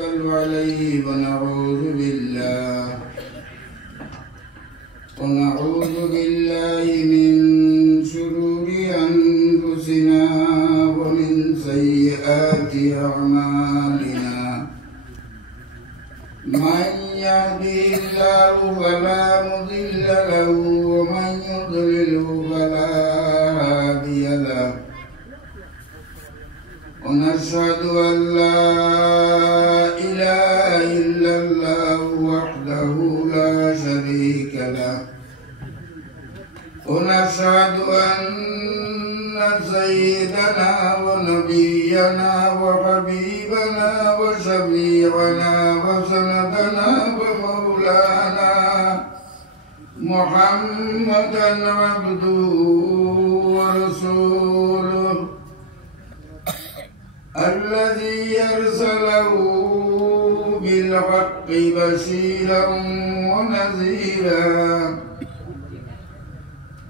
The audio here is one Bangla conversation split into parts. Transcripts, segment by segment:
ونتوكل عليه ونعوذ بالله من شرور أنفسنا ومن سيئات أعمالنا من يهده الله فلا مضل له ومن يضلله فلا هادي له ونشهد أن لا إله إلا الله وحده لا شريك له ونشهد أن سيدنا ونبينا وحبيبنا وشفيعنا وسندنا ومولانا محمدا عبده ورسوله الذي أرسله بالحق بشيرا ونذيرا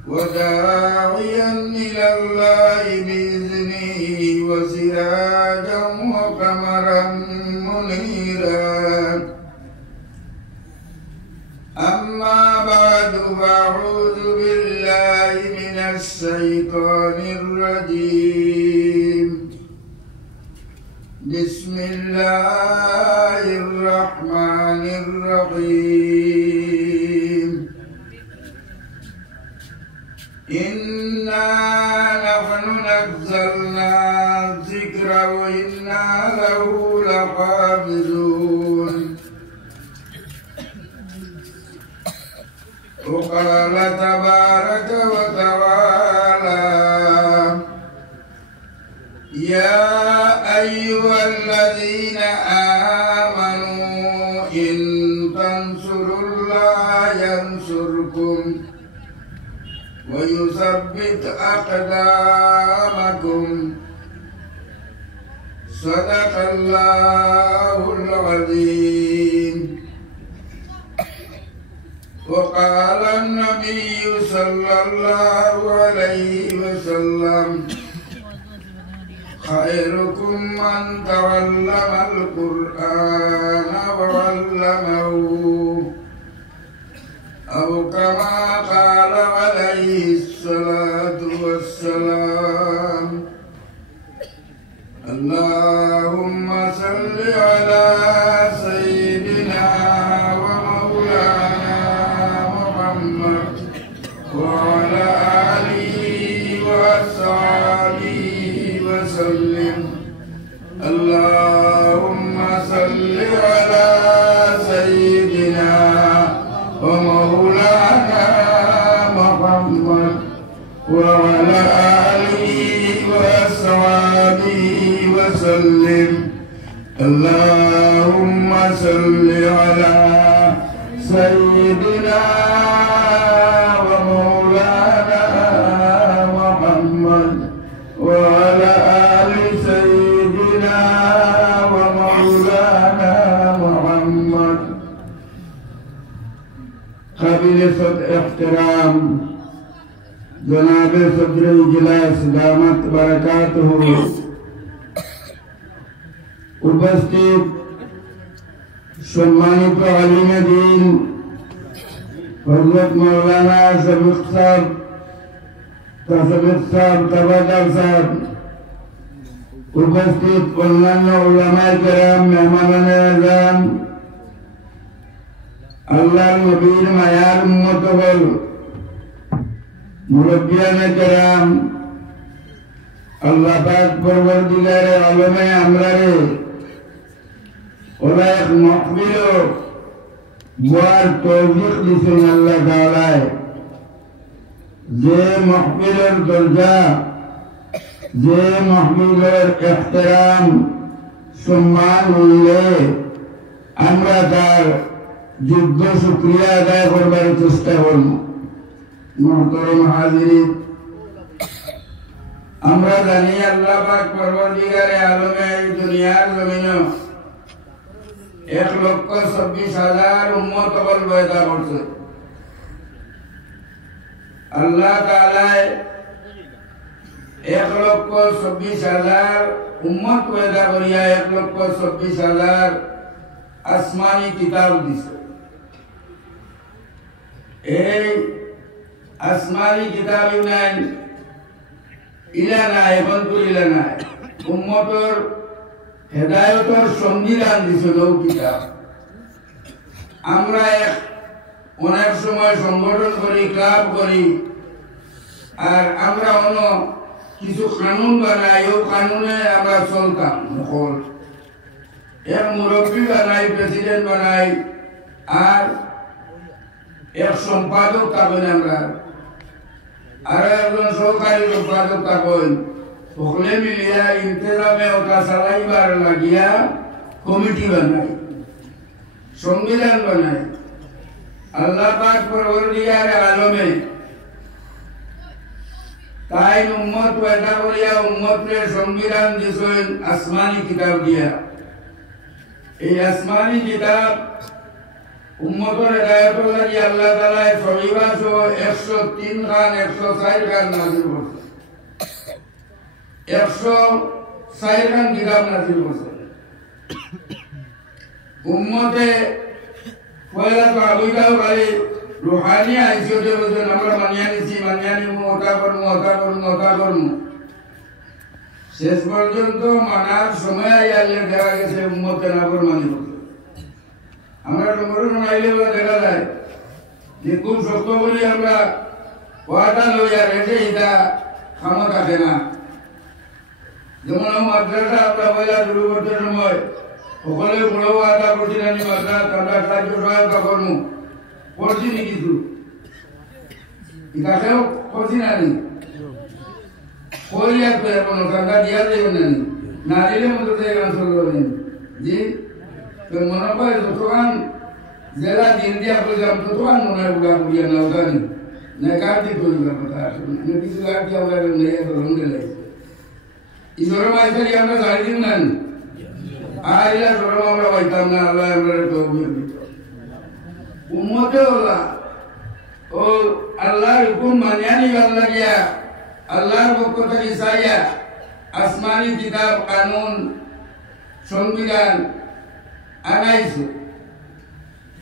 وداعيا إلى الله بإذنه وسراجا وقمرا منيرا أما بعد فأعوذ بالله من الشيطان الرجيم بسم الله الرحمن الرحيم إنا نحن نزلنا الذكر وإنا له لحافظون وقال تبارك وتعالى يا أيها الذين آمنوا إن تنصروا الله ينصركم ويثبت أقدامكم صدق الله العظيم وقال النبي صلى الله عليه وسلم خيركم من تعلم القرآن وعلمه أو كما قال عليه الصلاة والسلام اللهم صل على سيدنا ومولانا محمد وعلى آله وأصحابه وسلم اللهم صل على سيدنا ومولانا محمد وعلى آله وأصحابه وسلم اللهم صل على سيدنا ومولانا محمد وعلى آل سيدنا ومولانا محمد قابل احترام جناب صدر اجلاس दामत बरकातहू उपस्थित सम्मानित आलिम दीन हजरत मौलाना सबीक साहब तबादर साहब उपस्थित अन्यान्य उलमाए केराम मेहमानाने आज़ाम अल्लाह नबीर मायार उम्मत हल मुरब्बियाने केराम अल्लाह पाक परवरदिगारे आलमे आमरारे ओला एक महफिलो बुआर तौफीक दिसेन अल्लाह ताआलाए जे महफिलेर दर्जा जे महफिलेर एहतराम सम्मान मिले आमरा तार যোগ্য শুকরিয়া আদায় করবার চেষ্টা করব মুহতারাম হাজিরিন আমরা জানি আল্লাহ পাক পরবর্তীকারে আলমে এই দুনিয়ার জমিনে 1,26,000 উম্মত বল পয়দা করছে আল্লাহ তাআলা 1,26,000 উম্মত পয়দা করিয়া 1,26,000 আসমানি কিতাব দিছে এই আসমানি কিতাব নাই ইলা নাই এখন তো ইলা নাই উম্মতের হেদায়তের সংবিধান দিছে নৌ কিতাব আমরা অনেক সময় সংগঠন করি ক্লাব করি আর আমরা অন্য কিছু কানুন বানাই ও কানুনে আমরা চলতাম সকল এক মুরব্বী বানাই প্রেসিডেন্ট বানাই আর এক সম্পাদক থাকেন আমরা আর একজন সহকারী সম্পাদক থাকেন সকলে মিলিয়া ইন্তেজামে ওটা চালাইবার লাগিয়া কমিটি বানাই সংবিধান বানাই আল্লাহ পাক পরওয়ারদিগার আলমে তাই উম্মত পয়দা করিয়া উম্মতের সংবিধান দিছেন আসমানি কিতাব দিয়া এই আসমানি কিতাব উম্মতের হেদায়েতের লাগি আল্লাহ তাআলা সহিবা সহ 103 খান 104 খান নাযিল করছে 104 খান কিতাব নাযিল করছে উম্মতে পয়লা তো আবুইদাও খালি রুহানি আইসিওতে বলছেন আমরা মানিয়ানি ওটা করমু শেষ পর্যন্ত মানার সময় আইলে দেখা গেছে উম্মতে নাফর মানি করছে আমরা সংগঠন আইলে বলে দেখা যায় যে খুব শক্ত করি আমরা ওয়াদা লইয়া রেখে এটা খামো থাকে না যেমন মাদ্রাসা আমরা পয়লা শুরু করতে সময় সকলে বড় ওয়াদা করছি নানি মাদ্রাসা আমরা সাহায্য সহায়তা করবো করছি নি কিছু এটাকেও করছি নানি করিয়া তো এখন টাকা দিয়া দেবেন নানি না দিলে মতো গান শুরু করেন জি তো মনে হয় যতক্ষণ জেলা দিন দিয়া করলাম ততক্ষণ মনে হয় বুড়া বুড়িয়া না জানি না কাটি করলাম কথা আসলে কিছু কাটি আমরা নেই রঙে লাগছে ঈশ্বর মাইসারি আমরা জানি দিন নানি আর ইলা সরম আমরা পাইতাম না আল্লাহ আমরা তৌফিক দিত উম্মতে ওলা ও আল্লাহর হুকুম মানিয়া নিবার লাগিয়া আল্লাহর পক্ষ থেকে চাইয়া আসমানি কিতাব কানুন সংবিধান আনাইছে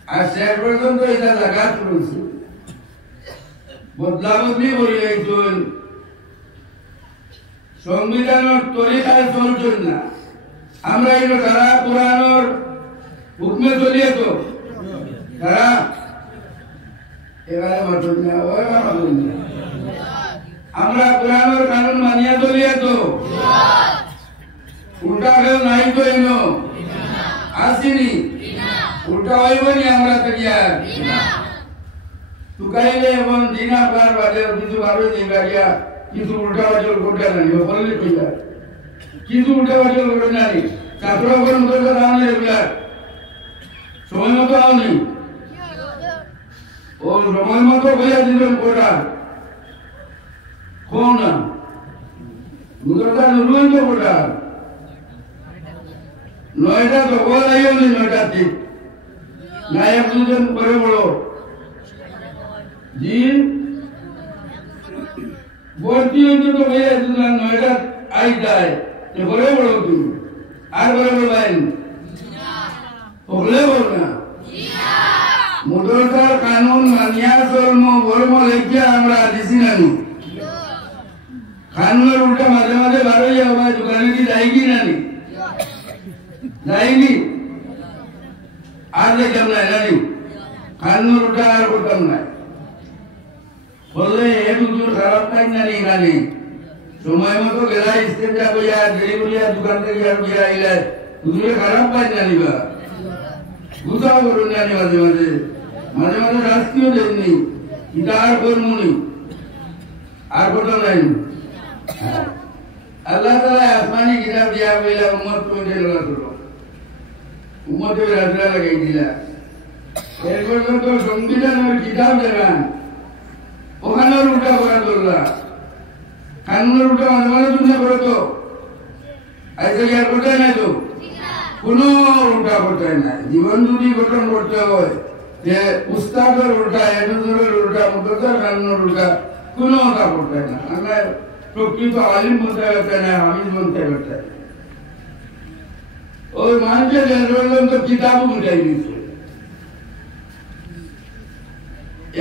আর শেষ পর্যন্ত এটা জাগাত রয়েছে বদলা বদলি করি একজন সংবিধানের তরিকায় চলছেন না আমরা এগুলো তারা কোরআনের হুকমে চলিয়ে তো তারা এবারে মাতুন না ওই মাতুন না আমরা কোরআনের কানুন মানিয়া চলিয়ে তো উল্টা কেউ নাই তো এনো আসিনি উল্টা হইবনি আমরা তৈয়ার তুকাইলে এবং দিনা পার বাদে কিছু ভাবে জিগারিয়া কিছু উল্টা বাজল করতে নানি বললে কইয়া কিছু উল্টা বাজল করতে নানি ছাত্র করুন তো তাহলে রেগুলার সময় মতো আওনি ও সময় মতো হইয়া দিলেন কোটা কোন না দুটা নুরুই তো কোটা নয়টা তো বলাইও নি নয়টা ঠিক নায়ক দুজন বড় বড় জি ভর্তি হইতে তো হইয়া দুজন নয়টা আই যায় বড় বড় তুমি আর বড় বড় লাইন ওগুলো বল না মুদ্রার কানুন মানিয়া চলম বর্ম লেখিয়া আমরা দিছি নানি কানুনের উল্টা মাঝে মাঝে বারোই যাওয়া দোকানে কি যাই কি নানি যাইনি আর দেখলাম না জানি কানুনের উল্টা আর করতাম না বললে এ দুধুর খারাপ পাই নানি নানি সময় মতো গেলা স্টেপটা কইয়া দেরি করিয়া দোকান থেকে আর গিয়া আইলে দুধুরে খারাপ পাই নানি বা বুঝাও করুন জানি মাঝে মাঝে মাঝে মাঝে রাস্তিও দেননি এটা আর করমুনি আর করতাম নাই আল্লাহ তাআলা আসমানি কিতাব দিয়া কইলা উম্মত কইতে লাগা করো উম্মতে রাজরা লাগাই দিলা এর পর্যন্ত সংবিধানের কিতাব দেবেন ওখানের উল্টা করা দোল্লা কানুনের উল্টা মাঝে মাঝে তুমি করো তো আইসা কি আর করতে নাই তো কোনো উল্টা করতে নাই জীবন যদি গঠন করতে হয় যে উস্তাদের উল্টা এডুজুরের উল্টা মুদ্রার কানুনের উল্টা কোনো ওটা করতে না আমরা প্রকৃত আলিম বলতে পারতে না হামিদ বলতে পারতে ও ওই মানুষের পর্যন্ত কিতাবও বুঝাই দিচ্ছে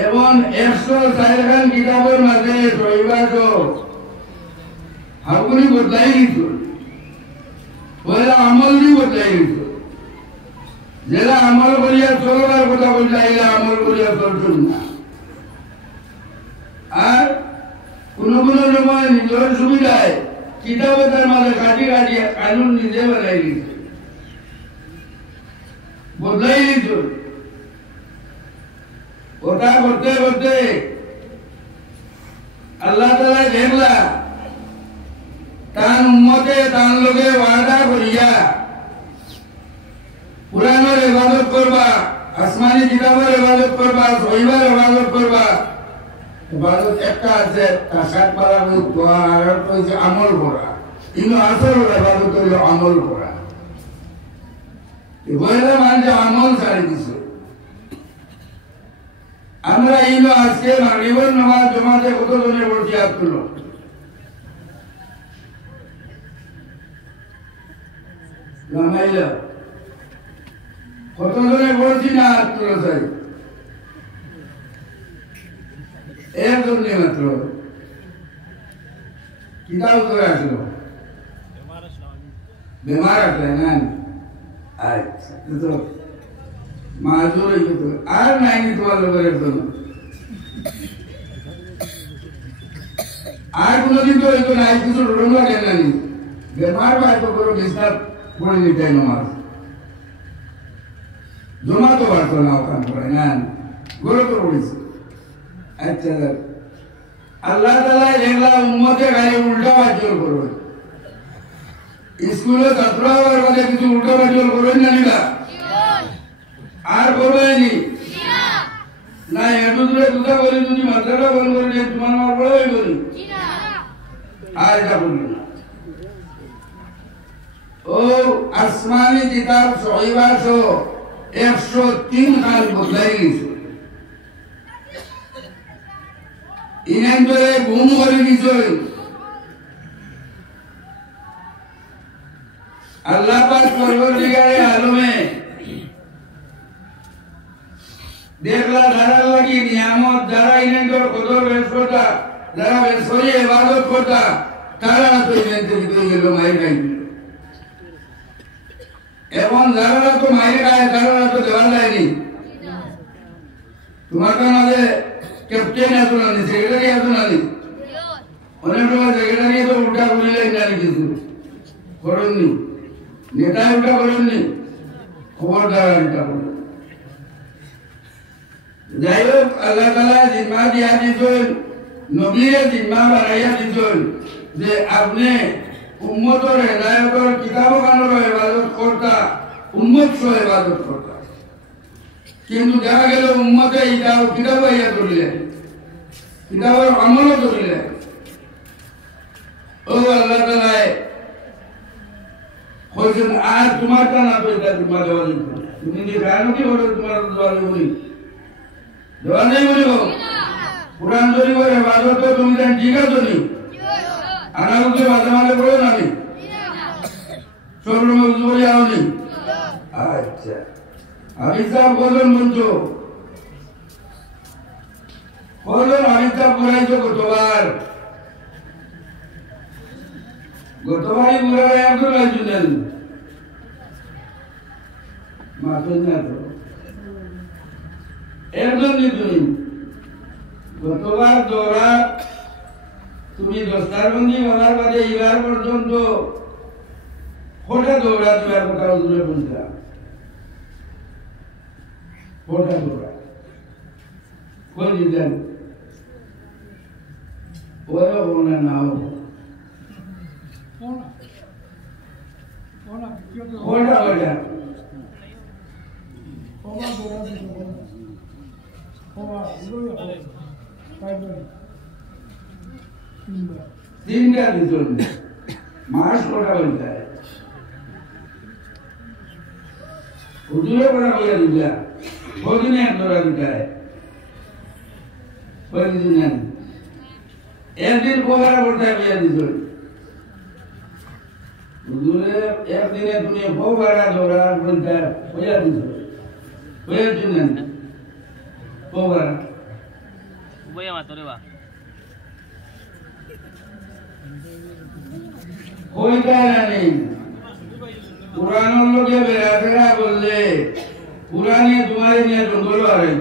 এবং 104 কিতাবের মাঝে রবিবাস হাগুনি বদলাই দিত পয়লা আমল দিয়ে বদলাই দিত যেটা আমল করিয়া চলবার কথা বললে এরা আমল করিয়া চলছেন না আর কোন কোন সময় নিজের সুবিধায় কিতাবে তার মাঝে কাটি কাটি কানুন নিজে বানাই দিত বদলাই দিত ওটা করতে করতে আল্লাহ তাআলা দেখলা তার উম্মতে তার লোকে ওয়াদা করিয়া কুরআনের ইবাদত করবা আসমানি কিতাবের ইবাদত করবা সহিবার ইবাদত করবা ইবাদত একটা আছে তাসাত পারা দোয়া আর হচ্ছে আমল করা ইনো আসল ইবাদত হলো আমল করা এবারে মানে আমল ছাড়ি দিছে আমরা ইনো আজকে মাগরিবের নামাজ জামাতে কত জনে পড়ছি আজকুলো লামাইলা কত জনে পড়ছি না আজকুলো চাই একজন নেই মাত্র কিতাব করে আসলো বেমার আসলে না আচ্ছা তো মাজুর আর নাই তোমার লোকের জন্য আর কোনদিন তো হইতো নাই কিছু রোগা কেন নি বেমার বাইতো করে বিস্তার পড়ে নিতে নমাজ জমা তো পারতো না ওখান পড়ে না গড়ে তো পড়েছে আচ্ছা আল্লাহ তাআলা এগুলা উম্মতে গায়ে উল্টা বাজল করবে স্কুলে ছাত্রদের কাছে কিছু উল্টা বাজল করবেন না নিলা আর করবেনি না এত দূরে দুটা বলি যদি মাদ্রাসা বন্ধ করে দিয়ে তোমার আমার বড় হয়ে বলি আর এটা বলবি না ও আসমানি কিতাব সহিবাস 103 খান বদলাই গেছে ইনান করে ঘুম করে দিছে আল্লাহ পাক পরবর্তীকালে আলমে দেখলা যারা লাগি নিয়ামত যারা ইনান্তর কদর বেশটা যারা বেশরে ইবাদত করতা তারা তো ইনান্তে ভিতরে গেল মায়ের খাই এবং যারা তো মায়ের খায় তারা তো দেওয়ার যায়নি তোমার কাছে ক্যাপ্টেন আছে না সেক্রেটারি আছে না অনেক সময় সেক্রেটারি তো উল্টা বলিলে জানি কিছু করেননি নেতা উল্টা করেননি খবরদার উল্টা করেন যাই হোক আল্লাহ তাআলা জিম্মা দিয়া দিয়েছেন নবীরে জিম্মা বানাইয়া দিয়েছেন যে আপনি উম্মতের হেদায়েতের কিতাব কানুনের ইবাদত করতা উম্মত সহ ইবাদত করতা কিন্তু দেখা গেল উম্মতে কিতাব ইয়া করিলেন কিতাবের আমলও করিলেন ও আল্লাহ তাআলা বলছেন আর তোমার তা না তো এটা তোমার দেওয়া নেই তুমি যে গায়ন কি বলো তোমার দেওয়া নেই দেওয়া নেই বলিব কোরআন শরীফের ইবাদত তুমি জান ঠিক আছে নি আনাউকে মাঝে মাঝে পড়ো না নি সরল মজবুত যাও নি আচ্ছা আমি সাহেব বলেন বন্ধু বলেন আমি সাহেব পড়াইছো গতবারই বুড়ারা একজন আইছিলেন মাসুদ না তো একজন নি তুমি গতবার দৌড়া তুমি দস্তারবন্দি হওয়ার বাদে এবার পর্যন্ত ফোটা দৌড়া তুমি আর কোথাও দূরে বলছিলাম ফোটা দৌড়া কোন দিলেন ওরা ওনা নাও ফোটা ওটা তিনটা দিন মাস কোটা বলতে হুজুরে বড় হয়ে দিলা বদিনে দৌড়া দিতে বদিনে একদিন কোহারা পড়তে হয়ে দিল হুজুরে একদিনে তুমি ফোবারা ধরা বলতে হইয়া দিছো হইয়া দিলেন ফোবারা বইয়া মাতরে বা কইতা নেই কুরআনের লোকে বেরাতেরা বললে কুরআনে তোমারে নিয়ে জঙ্গল আরে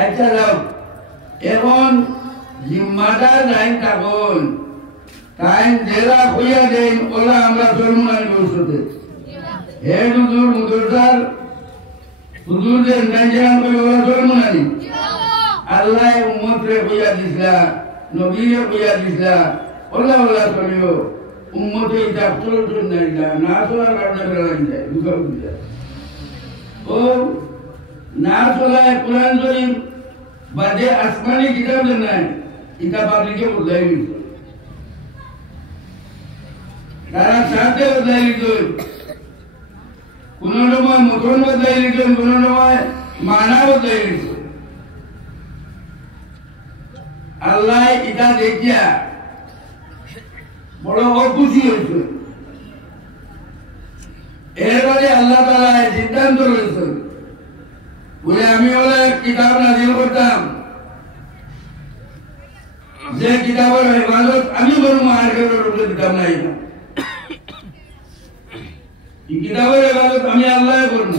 আচ্ছা যাও এখন জিম্মাদার লাইন থাকুন তাই জেলা হইয়া দেন ওলা আমরা চলমুনানি ভবিষ্যতে হে হুজুর মুদরদার হুজুরদের নাইজান করে ওলা চলমুনানি আল্লাহ উম্মতরে হইয়া দিছলা নবীরে হইয়া দিছলা ওলা ওলা চলিও উম্মতে এটা চলছুন না চলার কারণে বেড়া লাগি যায় দুঃখ বুঝা ও না চলায় কোরআন শরীফ বাদে আসমানি কিতাব নাই এটা পাবলিকে বদলাই দিচ্ছে তারা সাথে বদলাই দিচ্ছে কোন সময় মতন বদলাই দিচ্ছে কোন সময় মানা বদলাই দিচ্ছে আল্লাহ এটা দেখিয়া বড় অখুশি হয়েছে এরপরে আল্লাহ তাআলা সিদ্ধান্ত রয়েছে বলে আমি ওলা কিতাব নাজিল করতাম যে কিতাবের হেফাজত আমি করবো আর কারোর উপরে কিতাব নাই এই কিতাবের হেফাজত আমি আল্লাহ করবো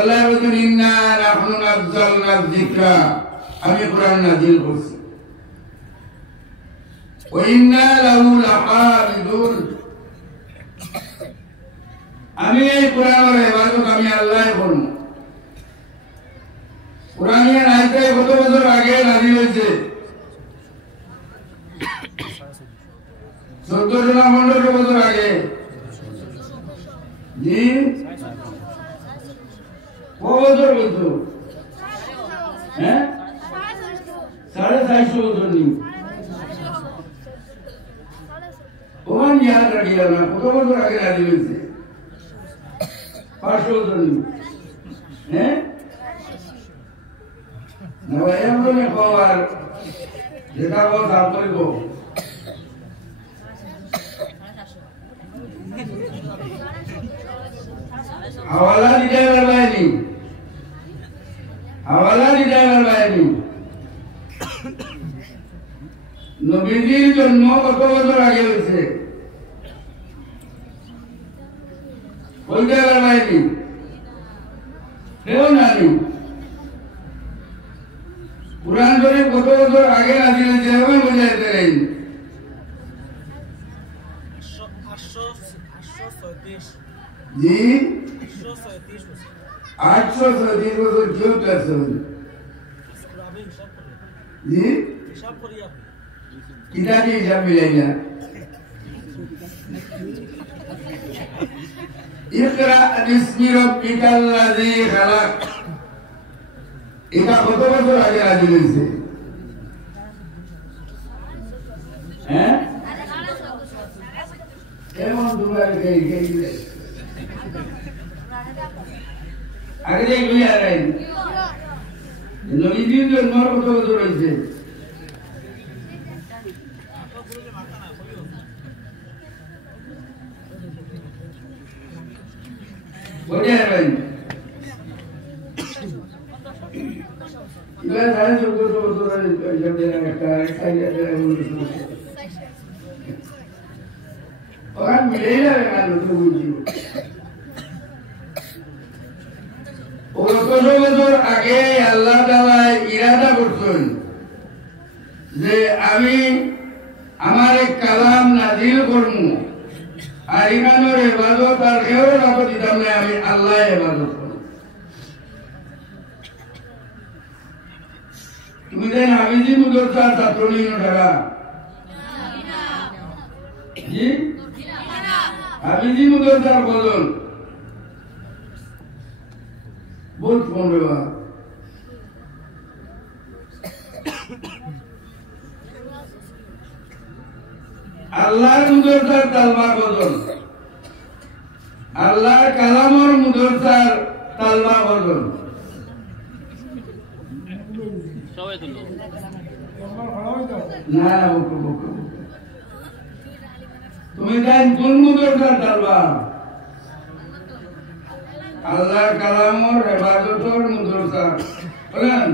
আল্লাহ বলছেন ইন্না নাহনু নাযালনা যিকরা আমি কোরআন নাজিল করছি ওয়া ইন্না লাহু লাহাফিজুন আমি এই কোরআনের হেফাজত আমি আল্লাহ করবো কোরআনের আয়াতে কত বছর আগে নাজিল হয়েছে 14 না 15 বছর আগে জি কত বছর বলছো হ্যাঁ 450 বছর নি কোন याद রাখিয়া না কত বছর আগে নাজিল হয়েছে 500 বছর নি হ্যাঁ নবয়ামনে পাওয়ার যেটা বল সাফ করে গো হাওয়ালা দিতে পারবাইনি নবীজির জন্ম কত বছর আগে হয়েছে বলতে পারবাইনি কেউ নানি কুরআন শরীফ কত বছর আগে নাজিল হয়েছে আমি বুঝাইতে পারি 836 জি 836 বছর কেউ করছে জি হিসাব করিয়া কিতাবে হিসাব মিলাই না ইকরা বিসমি রাব্বিকাল্লাযী খালাক এটা কত বছর আগে নাজিল হয়েছে হ্যাঁ কেমন দুবার আগে যে গুলি আরাই নবীজির জন্ম কত বছর হয়েছে বলে আরাই ইবা সাড়ে 14 বছর আগে একটা ওখান মিলেই যাবে না তো বুঝি ও 14 বছর আগে আল্লাহ তাআলা ইরাদা করছেন যে আমি আমার এক কালাম নাজিল করব আর ইমানের ইবাদত আর কেউ রাখো দিতাম না আমি আল্লাহ ইবাদত করব তুমি দেন হাবিজি মুদরসা ছাত্রনী ঢাকা জি হাবিজি মুদরসার বলুন বল ফোন রেবা আল্লাহর মুদরসার তালমা বদল আল্লাহর কালামর মুদরসার তালমা বদল সবাই তুলো না তুমি জান কোন মুদরসার তালমা আল্লাহর কালামর ইবাদতর মুদরসা বলেন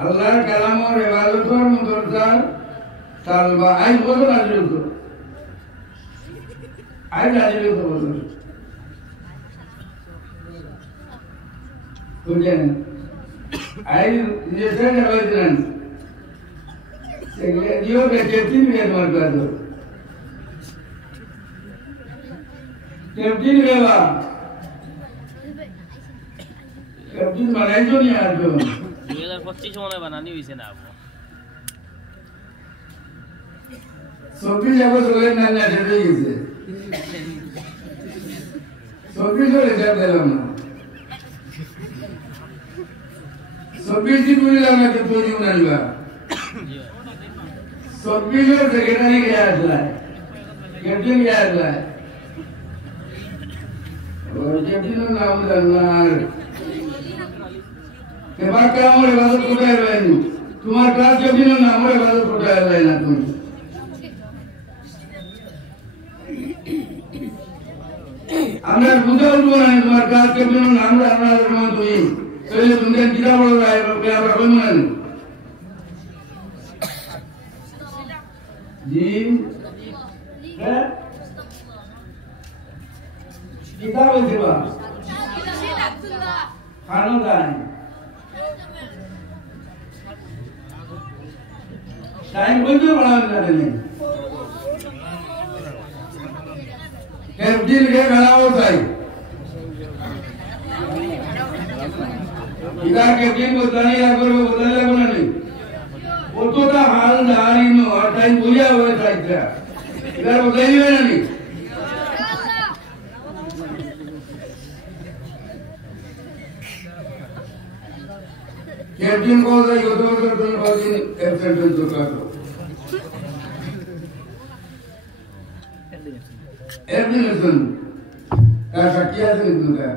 আল্লাহর কালামর ইবাদতর মুদরসা তালবা আই বলো না জুতো আই রাজি তো বলো বুঝেন আই যে সেটা বলেন সেগুলো দিও কে তিন মিনিট মার দাও তিন বেলা তিন মারাই তো নিয়ে আসবে 2025 মনে বানানি হইছে না আপু সবই যাবো চলে না না ছেড়ে গেছে সবই চলে যা দিলাম না সবই জি বুঝলাম না তো তুই উনাইবা সবই जो सेक्रेटरी गया है कैप्टन गया है और कैप्टन नाम जानना के बात काम और इबादत को कर रहे हैं तुम्हारा क्लास कैप्टन नाम और इबादत को कर रहे हैं ना तुम আমরা বুঝা উঠবো না তোমার কাজ কেমন আমরা আমরা তুমি তাহলে তুমি কিরা বড় রায় আমরা কই মনে জি হ্যাঁ কিতাব দেবা খানো দাই টাইম বলতে বলা না দেনে कैप्टन के खड़ा होता है इधर कैप्टन को बताने लगा वो बताने लगा नहीं वो तो था हाल दारी में और टाइम बुझा हुआ था इधर बताइए ना नहीं कैप्टन को तो ये तो बहुत दिन एब्सेंट हो चुका था एविडेंस का शक्तिया से दूसरा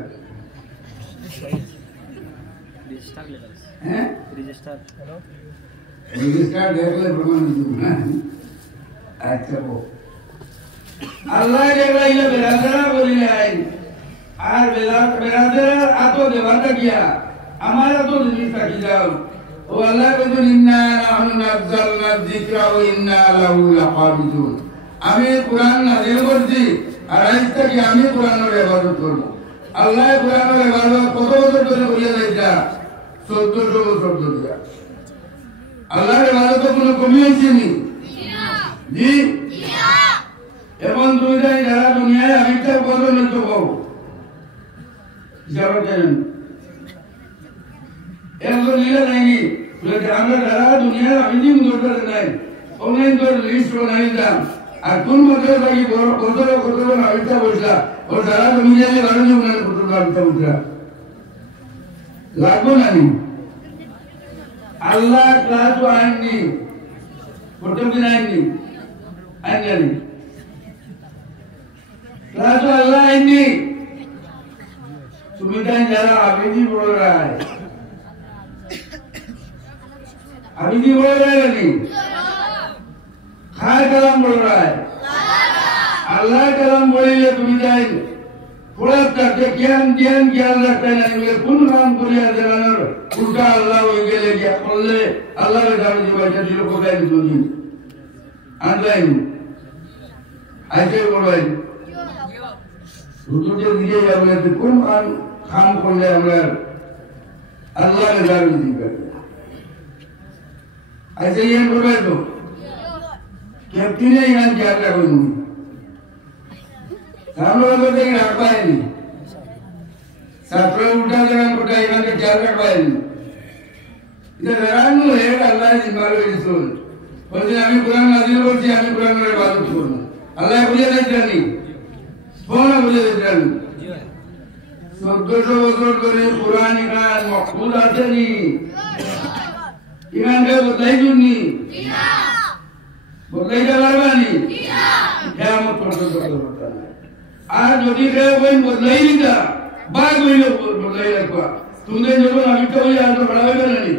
रजिस्टर लेवल्स हैं रजिस्टर रजिस्टर देख ले प्रमाण दूंगा अच्छा वो अल्लाह के लिए बेरादरा बोली है आर बेरादरा आतो देवाता किया हमारा तो रिश्ता किया वो अल्लाह को जो इन्ना नहनु नज़लना ज़िक्रा व इन्ना लहु लहाफिज़ून আমি কুরআন নাযিল করছি আর আজ থেকে আমি কুরআনের ইবাদত করব আল্লাহ কুরআনের ইবাদত কত বছর ধরে করিয়া যাইতা 1400 বছর ধরে আল্লাহর ইবাদত কোনো কমি হইছে নি জি এবং তুমি যারা দুনিয়ায় আবিষ্কার করো না তো কও যারা কেন এগুলো নিলে নাকি আমরা যারা দুনিয়ায় আবিষ্কার দরকার নাই অনলাইন তো লিস্ট বানাই দাম আর কোন মধ্যে লাগি কত আবিষ্কার বসলা ও যারা দুনিয়ায় গাড়ি না কত আবিষ্কার বসলা লাগবো না নি আল্লাহ ক্লাস আইনি প্রথম দিন আইনি আইনি ক্লাস আল্লাহ আইনি তুমি তাই যারা আবিদি বল रहा है আবিদি বল रहा है नहीं खार कलाम बोल रहा है अल्लाह कलाम बोलेंगे तुम्हें जाएंगे थोड़ा करके ज्ञान रखते नहीं बोले कुन काम करिया जनानर उल्टा अल्लाह हो गए क्या बोले अल्लाह के सामने जो बैठे दिलों को कहीं सुनी आंदलाइन ऐसे बोल रहे रुचि दिए या बोले तो कुन काम कर ले हमने अल्लाह के सामने जी करते ऐसे ये बोल रहे तो कैप्टन यहाँ क्या करूँगी हम लोग तो देख रख पाए नहीं सातवें उल्टा जगह उल्टा यहाँ के क्या रख पाए नहीं इधर हैरान हो है अल्लाह जिम्मारो इसोल बोलते हमें कुरान नाज़िल करती हमें कुरान में इबादत करना अल्लाह मुझे नहीं जानी कौन मुझे नहीं जानी 1400 বছর ধরে কুরআন ইমান মকবুল আছে নি ইমানকে বদলাই জুনি বদলাই যাবার বানি কিয়ামত পর্যন্ত করতে না আর যদি কেউ বই বদলাই দিতা বাঘ হইলে বদলাই রাখবা তুমি যখন আমি তো ওই আর তো খড়া হইবে না নি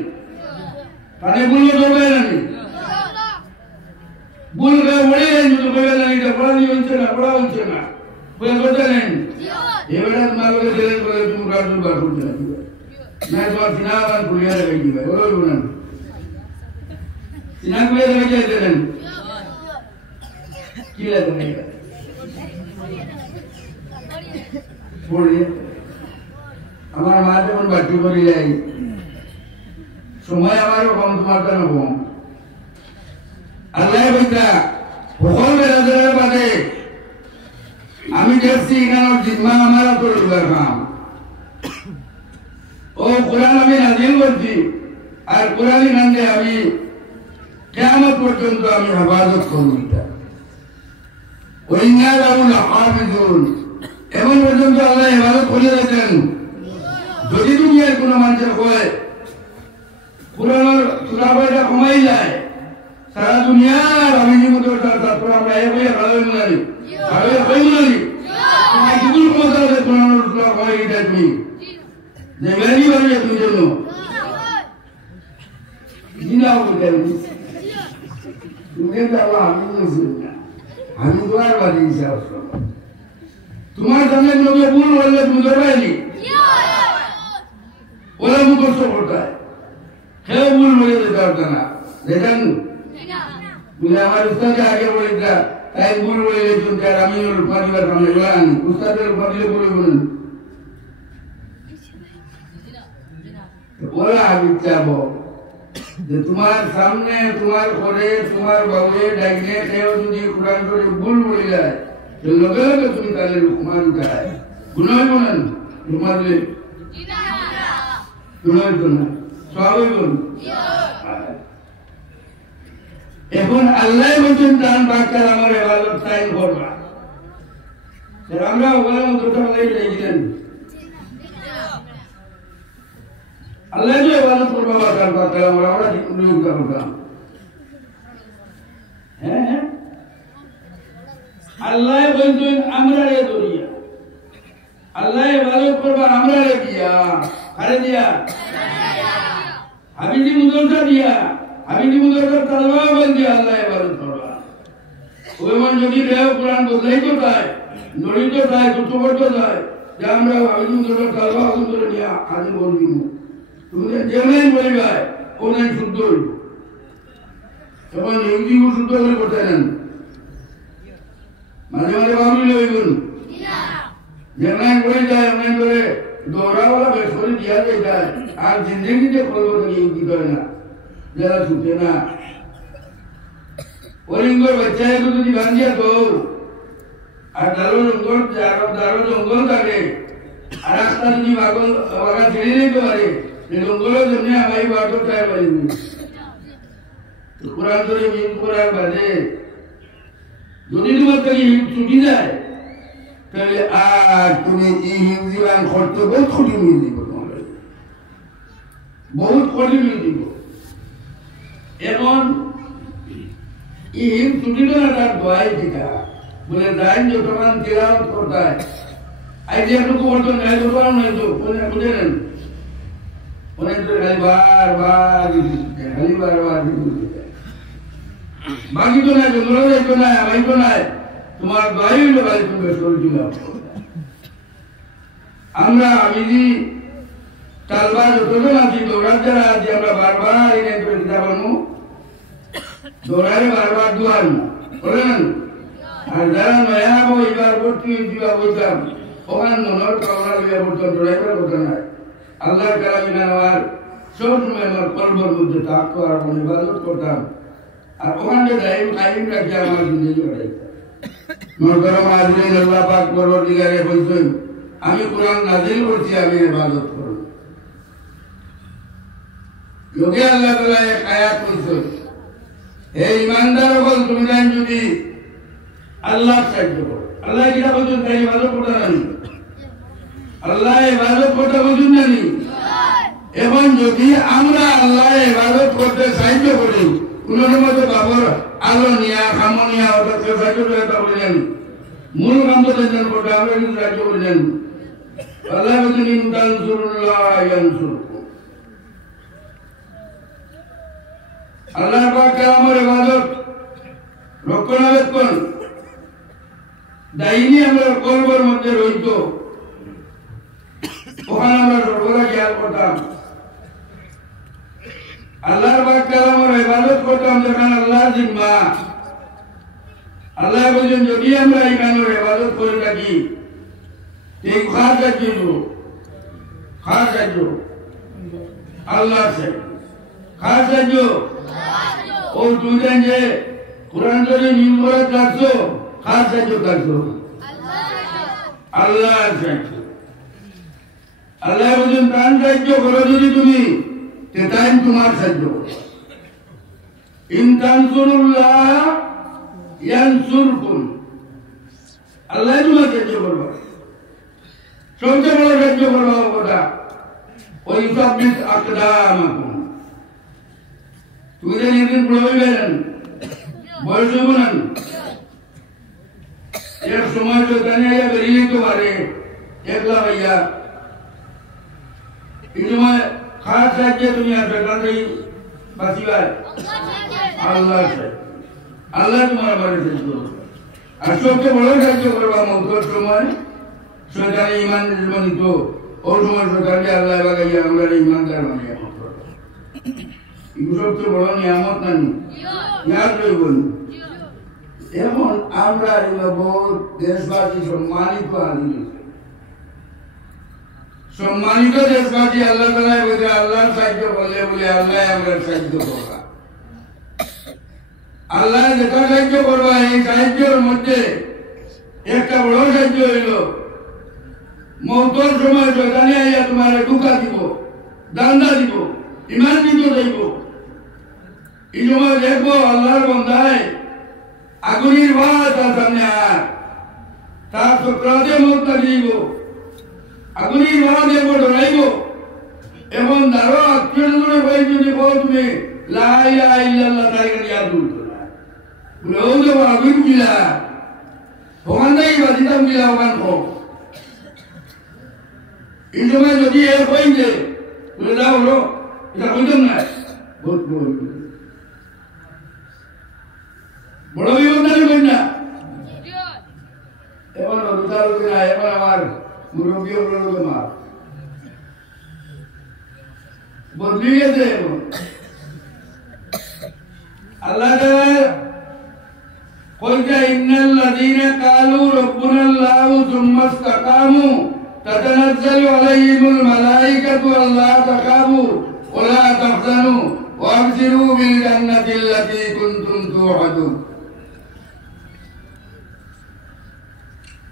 কানে বললো ধরবে না নি ভুল করে বলে যদি বলবে না এটা পড়া দিয়ে হচ্ছে না বলে করতে নেন এবারে তোমার লোকে জেলে করে তুমি কার্যকর বার করতে না তোমার সিনাবান পুলিয়া রেখে দিবে ওরা বলেন সিনা পুলিয়া রেখে চাইতে নেন কি লাগে পড়িয়ে আমার মা যখন বাটি করে যাই সময় আমারও কম তোমার কেন কম আল্লাহ বইটা সকল বেড়াদের বাদে আমি দেখছি এখানে জিম্মা আমার তোর কাম ও কোরআন আমি নাজিল করছি আর কোরআনই নামে আমি কিয়ামত পর্যন্ত আমি হেফাজত করব ওইনা লাহুল হাফিজুন এমন পর্যন্ত আল্লাহ হেফাজত করে দিয়েছেন যদি দুনিয়ার কোনো মানুষের হয় কোরআনের সূরা বইটা কমাই যায় সারা দুনিয়ার আমি জীবন তারপর আমরা এক হয়ে ভালো মনালি ভালো হয়ে মনালি তোমার জীবন ক্ষমতা আছে কোরআনের সূরা কমাই দিতে তুমি যে মেরি বাড়ি তুমি জন্য জিনাও বলতে তুমি তো আল্লাহ আমি তো আর বাড়ি হিসাব তোমার সামনে লোকে ভুল বললে তুমি ধরবাইনি ওরা মুখস্থ করতে হয় কেউ ভুল বলে যেতে পারতো না দেখেন বলে আমার উস্তাদকে আগে বলে তাই ভুল বলে গেছেন তার আমি পরিবার সামনে বলেন উস্তাদের পরিলে বলে বলেন ওরা আমি চাবো যে তোমার সামনে তোমার ঘরে তোমার বাবুয়ে ডাইনে কেউ যদি কোরআন করে ভুল বলে যায় তো লগে লগে তুমি তাদের হুকুমান উঠায় গুনাহ বলেন তোমাদের গুনাহ তো না সবই বলুন এখন আল্লাহ বলছেন তার বাক্যার আমার ইবাদত তাই করবা আমরা বললাম দুটো বলেই যাইছিলেন আল্লাহ যে ইবাদত করবা বাক্যার বাক্যার আমরা নিয়োগ করতাম হ্যাঁ আল্লাহ বলছেন আমরা রে দুনিয়া আল্লাহ ইবাদত করবা আমরা রে দিয়া কারে দিয়া হাবিজি মুদরসা দিয়া হাবিজি মুদরসা তালবা বল দিয়া আল্লাহ ইবাদত করবা ওই মান যদি দেও কোরআন বদলাই তো তাই নড়ি তো তাই দুটো করতে তাই যে আমরা হাবিজি মুদরসা তালবা বল দিয়া আজ বলবি তুমি যেমন বলবা ওনাই শুদ্ধ হইব তখন ইহুদি শুদ্ধ করে করতে নেন মাঝে মাঝে বাবুল হইবেন যেমন করে যায় এমন করে দৌড়াওয়ালা বেশ করে দিয়া যায় আর জিন্দগিতে করবো তো ইহুদি করে না যারা ছুটে না ওরিঙ্গর বাচ্চায় তো যদি ভাঙিয়া তো আর দারো জঙ্গল থাকে আর রাস্তা যদি বাগান ছেড়ে দিতে পারে জঙ্গলের জন্য আমি বাটো চাই পারিনি কোরআন ধরে মিল করার বাদে যদি তোমার থেকে ছুটি যায় তাহলে আর তুমি এই জীবন করতে বহুত কঠিন হয়ে দিব তোমার বহুত কঠিন হয়ে দিব এখন এই ছুটিটা না তার দোয়াই দিকা বলে দাইন যতক্ষণ তেলাওয়াত করতে হয় আজ এটুকু বলতো নাই তো নাই তো বুঝলেন অনেক তো খালি বারবার বাকি তো নাই তোমরা তো নাই আমি তো নাই তোমার দোয়াই হইলো ভাই তুমি শরীর আমরা আমি তালবার যতজন আছি দৌড়ার যারা আছি আমরা বারবার এনে করে দিতে পারবো দৌড়ারে বারবার দুয়ার বলেন আর যারা নয়া এবার ভর্তি হয়েছিল বলতাম ওখানে মনের কামনা লিয়া বলতাম দৌড়াইবার কথা নাই আল্লাহ কালামিনা আমার সব সময় আমার কলবর মধ্যে থাকতো আর আমি ইবাদত করতাম আর ওখানে টাইম রাখি আমার জিন্দগি কাটাইতাম মরদরম আজরিন আল্লাহ পাক পরবর্তীকারে বলছেন আমি কোরআন নাজিল করছি আমি ইবাদত করব লোকে আল্লাহ তাআলা এক আয়াত বলছেন হে ঈমানদার হল তুমি জান যদি আল্লাহ সাহায্য করো আল্লাহ কি বলছেন তাই ইবাদত করতে নাই আল্লাহ ইবাদত করতে বলছেন না এখন যদি আমরা আল্লাহ ইবাদত করতে সাহায্য করি কোন সময় তো বাবর আলো নিয়া খামো নিয়া ওটা সাহায্য করে বললেন মূল কাম তো দেন করতে আমরা কিন্তু সাহায্য করলেন আল্লাহ বলেন ইন তানসুরুল্লাহ ইয়ানসুরকুম আল্লাহ পাক আমার ইবাদত রক্ষণাবেক্ষণ দাইনি আমরা কলবের মধ্যে রইত ওখানে আমরা সর্বদা খেয়াল করতাম আল্লাহর পাক কালামের ইবাদত করতাম যখন আল্লাহর জিম্মা আল্লাহ বলেন যদি আমরা এই কানের ইবাদত করে থাকি এই খাস সাহায্য আল্লাহ সে খাস সাহায্য ও দুজন যে কোরআন শরীফ নির্ভর রাখছো খাস সাহায্য করছো আল্লাহ সাহায্য আল্লাহ বলেন প্রাণ সাহায্য করো যদি তুমি তাই তোমার সাহায্য ইন তানসুরুল্লাহ ইয়ানসুরকুম আল্লাহ তোমার সাহায্য করবে সবচেয়ে বড় সাহায্য করবে কথা ওই সাবিত আকদামাকুম তুমি যেন একদিন বুড়ো হইবেন বয়স হইব না এক সময় তো জানি বেরিয়ে যেতে পারে একলা ভাইয়া এই সময় খাস সাহায্যে তুমি আসবে তাড়াতাড়ি বাঁচিবার আল্লাহ আল্লাহ তোমার বাড়ি সাহায্য আর সবচেয়ে বড় সাহায্য করবা মৌতের সময় শয়তানে ইমান জীবনিত ওই সময় শয়তানকে আল্লাহ বাগাইয়া আমরা ইমানদার বানিয়ে এগুলো সবচেয়ে বড় নিয়ামত নানি ইয়াদ রইবনি এখন আমরা বহুত দেশবাসী সম্মানিত আছি সম্মানিত দেশবাসী আল্লাহ তাআলা বলে আল্লাহর সাহায্য বলে বলে আল্লাহ আমরা সাহায্য করবা আল্লাহ যেটা সাহায্য করবা এই সাহায্যের মধ্যে একটা বড় সাহায্য হইল মৌতের সময় শয়তানে আইয়া তোমার ধোঁকা দিব দান্দা দিব ইমান দিব দেব এই সময় দেখবো আল্লাহর বান্দায় আগুনের বাত তার সামনে আর তার সক্রাতে মত দিব আগুনের বাত দেখবো ডরাইব এবং দারো আত্মীয় ভাই যদি বল তুমি লা ইলাহা ইল্লাল্লাহ তাই করে ইয়াদ করতো না বলে ও দেব আগুন গিলা ওখান থেকে বাজিতাম গিলা ওখান হোক এই সময় যদি এ হয়ে যে বলে যা হলো এটা হইতাম না বহুত বড় বিপদ না এবার রোজার দিন এবার আমার মুরব্বী হলো তোমার বদলি গেছে আল্লাহ কইতা ইন্নাল্লাযীনা ক্বালু রাব্বুনাল্লাহু সুম্মা ইসতাকামু তাতানাজ্জালু আলাইহিমুল মালায়েকাতু আল্লা তাখাফু ওয়া লা তাহজানু ওয়া আবশিরু বিল জান্নাতিল্লাতী কুনতুম তুআদুন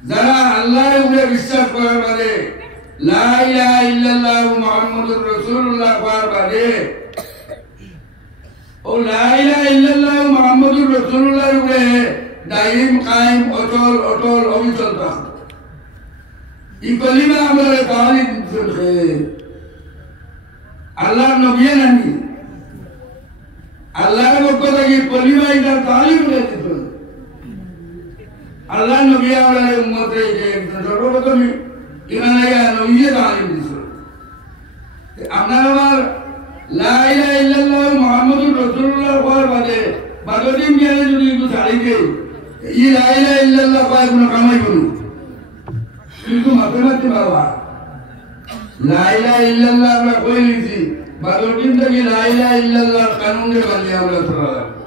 যারা আল্লাহর উপরে বিশ্বাস করার বাদে লা ইলাহা ইল্লাল্লাহ মুহাম্মাদুর রাসূলুল্লাহ করার বাদে ও লা ইলাহা ইল্লাল্লাহ মুহাম্মাদুর রাসূলুল্লাহর উপরে দায়িম কায়েম অটল অবিচল থাকে এই কলিমা আমাদের তালিম দিতে আল্লাহর নবী নানি আল্লাহর পক্ষ থেকে কলিমা এটা তালিম দিতে আল্লাহ নবী আমাদের উম্মতে যে সর্বপ্রথম ইমান আয়া নবীয়ে তালিম দিছে আপনার আমার লা ইলাহা ইল্লাল্লাহ মুহাম্মাদুর রাসূলুল্লাহ করার বাদে দিন গেলে যদি একটু ছাড়ি দেই এই লা ইলাহা ইল্লাল্লাহ কয় কোনো কামাই করুন কিন্তু মাথে বাবা লা ইলাহা ইল্লাল্লাহ আমরা কই নিছি দিন থেকে লা ইলাহা ইল্লাল্লাহ কানুনে বানিয়ে আমরা চলা লাগবে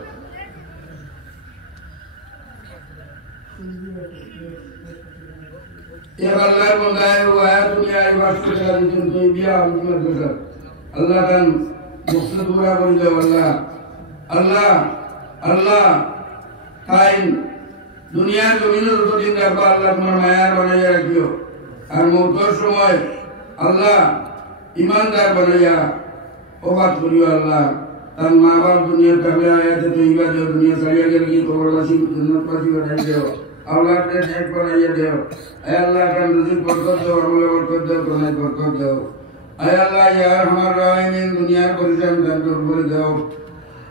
আল্লাহ বন্দায় ওয়া দুনিয়ায় বাস করে দিন তো বিয়া আমত করে আল্লাহ কান মুকসদ পুরা করে দাও আল্লাহ তাই দুনিয়ার জমিনের যতদিন রাখবো আল্লাহ তোমার মায়ার বানাইয়া রাখিও আর মৌতের সময় আল্লাহ ইমানদার বানাইয়া ওবাদ করিও আল্লাহ তার মা বাপ দুনিয়ার থাকলে আয়াতে তৈবা দেও দুনিয়া ছাড়িয়া গেলে কি কবরবাসী জন্নতবাসী বানাই দেও औलाद ने नेक बनाइए देव ऐ अल्लाह का रिज़्क़ बरकत दो अमल बरकत दो कमाई बरकत दो ऐ अल्लाह यार हमारा इन दुनिया को रिज़्क़ दान कर बोल दो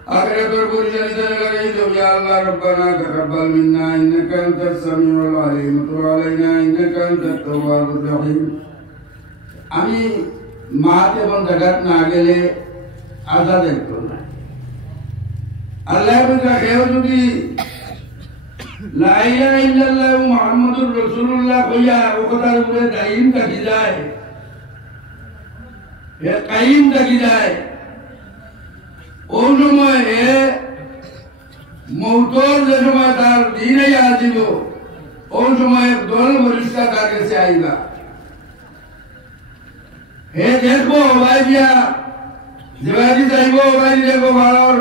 আখিরাতের পরিচালিত লাগাই দাও ইয়া আল্লাহ রব্বানা তাকাব্বাল মিন্না ইন্নাকা আনতাস সামিউল আলিম ওয়া তুব আলাইনা ইন্নাকা আনতাত তাওয়াবুর রহিম। আমি মাত এবং জাগাত না গেলে আজাদ একটু না আল্লাহ কেউ যদি লা ইলাহা ইল্লাল্লাহ মুহাম্মাদুর রাসূলুল্লাহ কইয়া ও কথার উপরে দায়ীম থাকি যায় এ কায়েম থাকি যায় ও সময় এ মৌতর যে সময় তার দিনে আসিব ও সময় দল বরিষ্ঠা তার কাছে আইবা হে দেখবো ভাই দিয়া যেবাদি যাইব ভাই দেখবো ভারত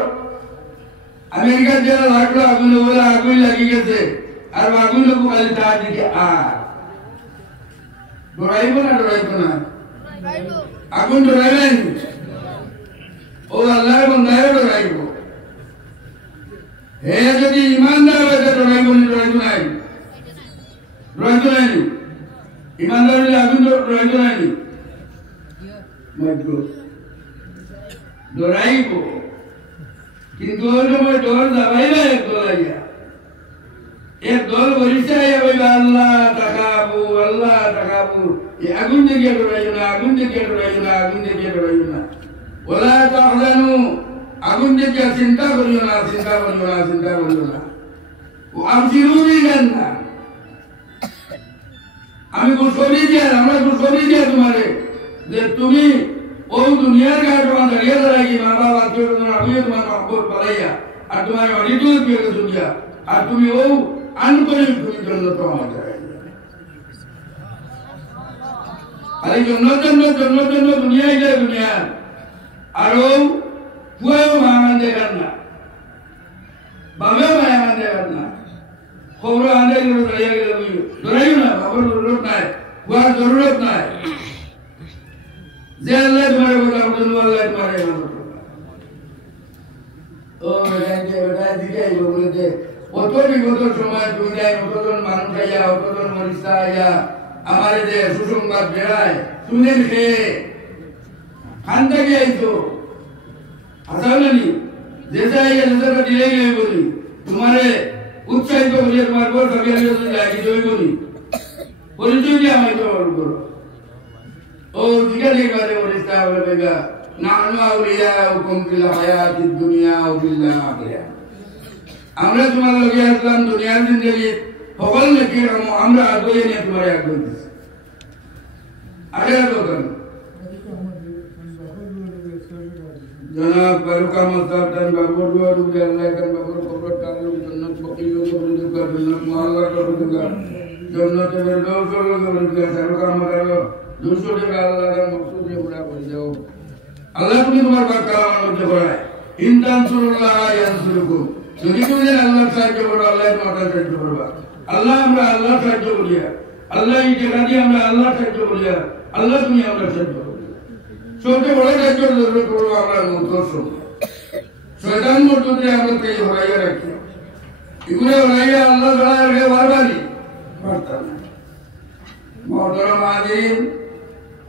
আমেরিকার যারা লাগলো আগুন বলে আগুন লাগি গেছে আর আগুন লোক খালি তার দিকে আর ডরাইব না আগুন ডরাইবেন ও আল্লাহর বন্দায় ডরাইব হে যদি ইমানদার হয় ডরাইব নাই ইমানদার হলে আগুন ডরাইব নাই ডরাইব কিন্তু ওই সময় ডর যাবাইবা এক দল বরিশাই আল্লাহ তাকাবু আগুন দিকে ডরাইব না ওলা তাহজানু আগুন দিকে চিন্তা করিও না ও আমসিরু বিজান্নাহ আমি খুশখবরি দিয়া তোমারে যে তুমি ও দুনিয়ার গায়ে তোমার দাঁড়িয়ে দাঁড়াই মা বাবা আত্মীয় আমিও তোমার মহব্বত পালাইয়া আর তোমার অডিটো দিয়ে দুনিয়া আর তুমি ও আনকরে তুমি জন্য তোমার খালি জন্য দুনিয়ায় যায় দুনিয়া আর ও পুয়াও মায়ামান দেখান না বাবেও মায়ামান দেখান না খবর আনতে দাঁড়িয়ে গেলে ধরাইও না বাবার জরুরত নাই পুয়ার জরুরত নাই যে আল্লাহ তোমার কথা বলছেন আল্লাহ তোমার ও বেটা দিকে আইব বলেছে অত বিগত সময় তুমি যাই অতজন মানুষ আইয়া অতজন মরিষা আইয়া আমার যে সুসংবাদ বেড়ায় শুনেন খেয়ে খান থেকে আইতো আসাও নানি যে আইয়া যেটা দিলে গিয়ে বলি তোমারে উৎসাহিত বলিয়া তোমার বর ভাবি লাগি দই বলি পরিচয় দিয়ে আমায় তোমার করো ও জিজ্ঞাসা করে বলিস্তা বলে বেগা নাহনু আউলিয়াউকুম ফিল হায়াতিদ দুনিয়া ওয়া ফিল আখিরাহ আমরা তোমার লগে আসলাম দুনিয়ার জিন্দেগি সকল নাকি আমরা আগিয়ে নিয়ে তোমার আগিয়ে দিচ্ছি আগে বলুন জনাব বারুকা মুস্তাফান বাবুর রুবি আল্লাহ কান বাবুর খবর তালু জন্নত বকিল বলে জন্নত মুআল্লা করে জন্নতে বেরদৌস করে সারুকা মারালো 200 টাকা আল্লাহ কান মকসুদ এ পুরা করে দাও আল্লাহ তুমি তোমার পাক কালাম মধ্যে করায় ইনতানসুরুল্লাহ ইয়ানসুরুকুম যদি তুমি আল্লাহর সাহায্য করো আল্লাহ তোমার সাহায্য করবে আল্লাহ আমরা আল্লাহর সাহায্য করিয়া আল্লাহ এই জায়গা দিয়ে আমরা আল্লাহর সাহায্য করিয়া আল্লাহ তুমি আমরা সাহায্য করবে সবচেয়ে বড় সাহায্য জরুরত করবো আমরা মুহূর্ত শয়তান মধ্যে আমরা তাই হরাইয়া রাখি এগুলো হরাইয়া আল্লাহ ছাড়া রেখে বারবারই পারতাম না মহতরম হাজির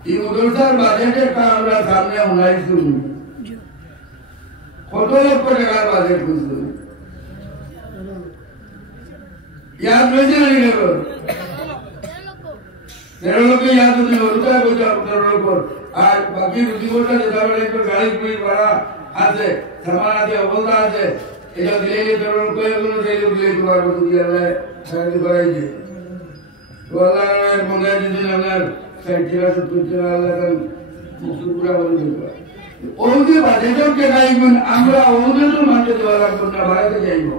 এই মাদ্রাসার বাজেটটা আমরা সামনে উনাই শুনি কত লক্ষ টাকার বাজেট বুঝলো याद वैसे नहीं करो 13 लोग याद नहीं होता है कुछ 13 लोग आज बाकी रुचि कोटा देता है तो गाड़ी कोई बड़ा आते सामान आते बोलता आते এটা দিলে 13 লোग कोई কোনো দিলে দিলে তোমার বন্ধু দিয়ে আল্লাহ সাহায্য করাই যে তো আল্লাহর মনে দিন আপনার সাইটিরা সুতিরা আল্লাহ কান মুসুরা বলে দিবা ওদের বাজেটও কে গাইবেন আমরা ওদের মাঝে দেওয়া লাগবে না ভারতে যাইব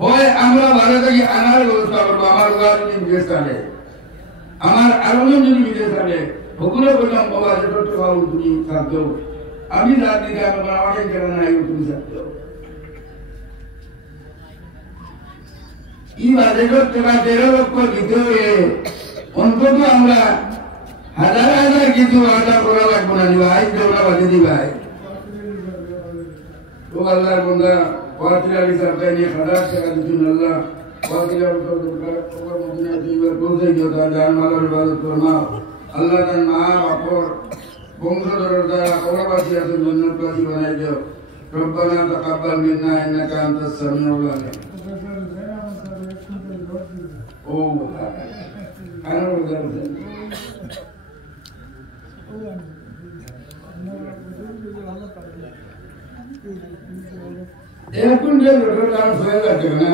হয় আমরা ভারতে গিয়ে আনার ব্যবস্থা করবো আমার উগার যদি বিদেশ থাকে আমার আরো যদি বিদেশ থাকে ওগুলো বললাম বাবা যেটা তো ভালো তুমি থাকতো আমি রাত দিকে আমার অনেক জায়গা নাই তুমি থাকতো এই বাজেটের টাকা 13 লক্ষ দিতে হয়ে অন্তত আমরা হাজার হাজার কিছু আদা করা লাগবে না ভাই দেওয়া বাজে দি ভাই তো আল্লাহর বন্দা वातिला सरकार ने खड़ा कर दी अल्लाह वातिला तो खबर मदीना दीवर बोलते जो था जान माला इबादत करना अल्लाह का नाम और वंशधर द्वारा कौरवासी जन्नत वासी बनाए जो ربنا تقبل منا إنك أنت السميع العليم. এখন যে লোকটা হয়ে গেছে না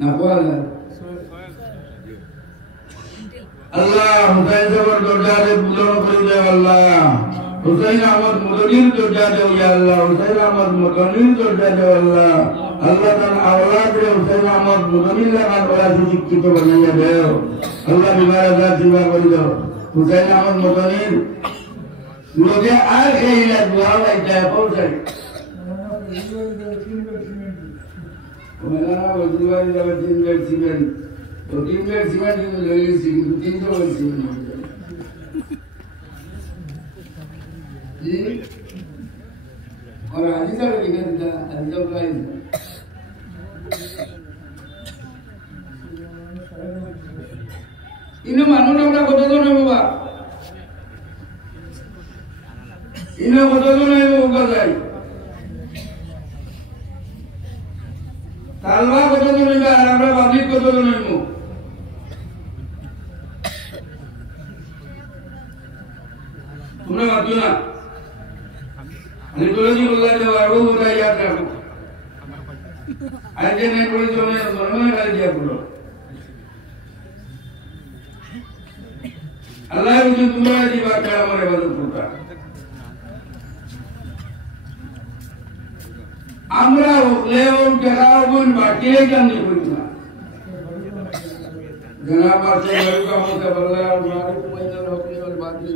না বলে আল্লাহ হুসাইন সাহেবের দরজারে বুলন্দ করে দে আল্লাহ হুসাইন আহমদ মদনীর দরজা দে ইয়া আল্লাহ হুসাইন আহমদ মদনীর দরজা দে আল্লাহ আল্লাহ তাআলা আওলাদ রে হুসাইন আহমদ মদনীর লাগান ওরা শিক্ষিত বানাইয়া দাও আল্লাহ বিমার আজাদ দিবা করে দাও হুসাইন আহমদ মদনীর লোকে আর এই না দোয়া লাইটা পৌঁছাই ওনা ওজুয়াই যাবে 3 ব্যাগ সিমেন্ট तो 3 बैग सीमेंट की ले ली सी 300 बैग सीमेंट जी और आज तक कितना था आज तक प्राइस इन्हें मानो ना अपना बता दो ना बाबा इन्हें बता दो ना ये होगा जाए तालवा बता दो ना अपना पब्लिक बता दो ना तुमने मत ना निकोलजी बोला जो वो होता है याद रखो आज नहीं कोई जो मैं नॉर्मल कर दिया बोलो अल्लाह मुझे तुम्हारा जी बात कर हमारे बदल होता আমরা লেও জায়গা বন বাটিয়ে জানি কইনা জনাব আছে বড় কাম করতে বললা আর মারে কমাইতে লোক নিয়ে বাদ দিয়ে